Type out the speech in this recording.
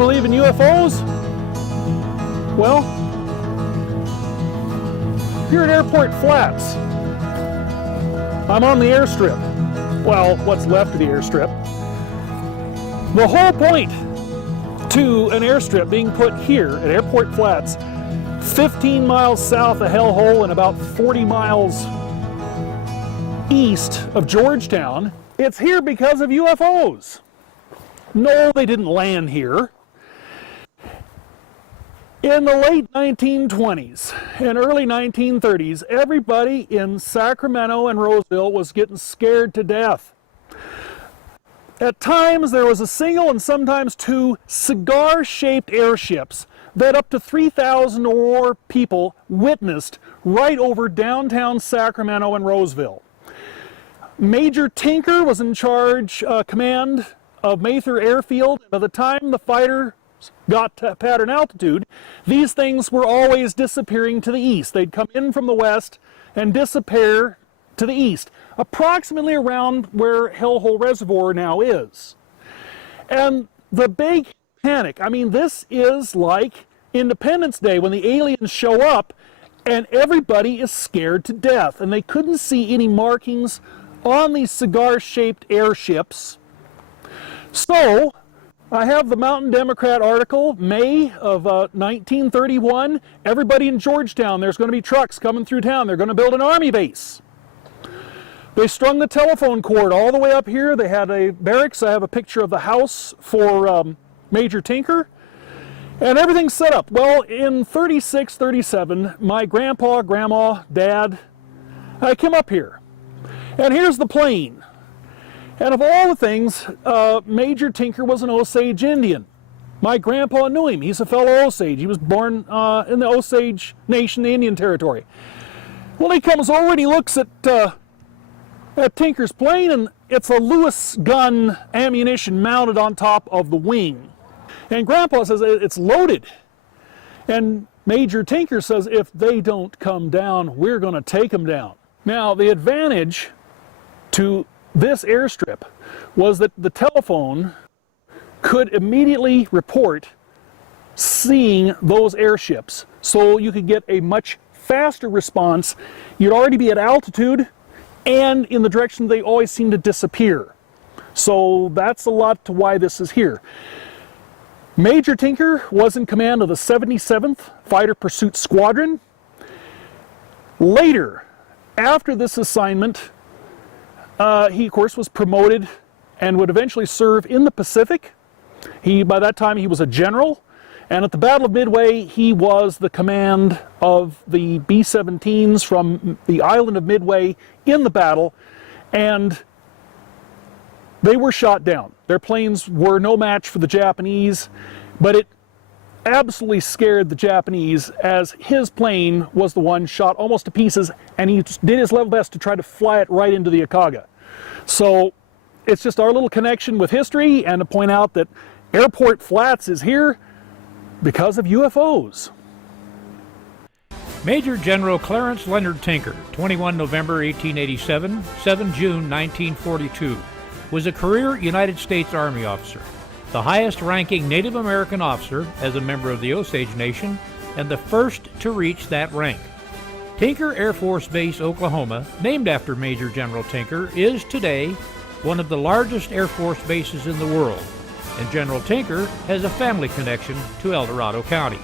believe in UFOs? Well, here at Airport Flats, I'm on the airstrip. Well, what's left of the airstrip. The whole point to an airstrip being put here at Airport Flats, 15 miles south of Hellhole and about 40 miles east of Georgetown, it's here because of UFOs. No, they didn't land here. In the late 1920s and early 1930s, everybody in Sacramento and Roseville was getting scared to death. At times, there was a single and sometimes two cigar-shaped airships that up to 3,000 or more people witnessed right over downtown Sacramento and Roseville. Major Tinker was in charge, command of Mather Airfield. By the time the fighter got to pattern altitude, these things were always disappearing to the east. They'd come in from the west and disappear to the east, approximately around where Hellhole Reservoir now is. And the big panic, I mean, this is like Independence Day when the aliens show up and everybody is scared to death, and they couldn't see any markings on these cigar-shaped airships. So I have the Mountain Democrat article, May of 1931. Everybody in Georgetown, there's going to be trucks coming through town. They're going to build an army base. They strung the telephone cord all the way up here. They had a barracks. I have a picture of the house for Major Tinker. And everything's set up. Well, in 36, 37, my grandpa, grandma, dad, I came up here. And here's the plane. And of all the things, Major Tinker was an Osage Indian. My grandpa knew him. He's a fellow Osage. He was born in the Osage Nation, the Indian Territory. Well, he comes over and he looks at Tinker's plane, and it's a Lewis gun ammunition mounted on top of the wing. And Grandpa says, it's loaded. And Major Tinker says, if they don't come down, we're going to take them down. Now, the advantage to this airstrip was that the telephone could immediately report seeing those airships. So you could get a much faster response. You'd already be at altitude and in the direction they always seem to disappear. So that's a lot to why this is here. Major Tinker was in command of the 77th Fighter Pursuit Squadron. Later, after this assignment, he of course was promoted and would eventually serve in the Pacific. By that time he was a general, and at the Battle of Midway he was the command of the B-17s from the island of Midway in the battle, and they were shot down. Their planes were no match for the Japanese, but it absolutely scared the Japanese as his plane was the one shot almost to pieces, and he did his level best to try to fly it right into the Ikaga. So it's just our little connection with history, and to point out that Airport Flats is here because of UFOs. Major General Clarence Leonard Tinker, 21 November 1887, 7 June 1942, was a career United States Army officer, the highest-ranking Native American officer as a member of the Osage Nation, and the first to reach that rank. Tinker Air Force Base, Oklahoma, named after Major General Tinker, is today one of the largest Air Force bases in the world, and General Tinker has a family connection to El Dorado County.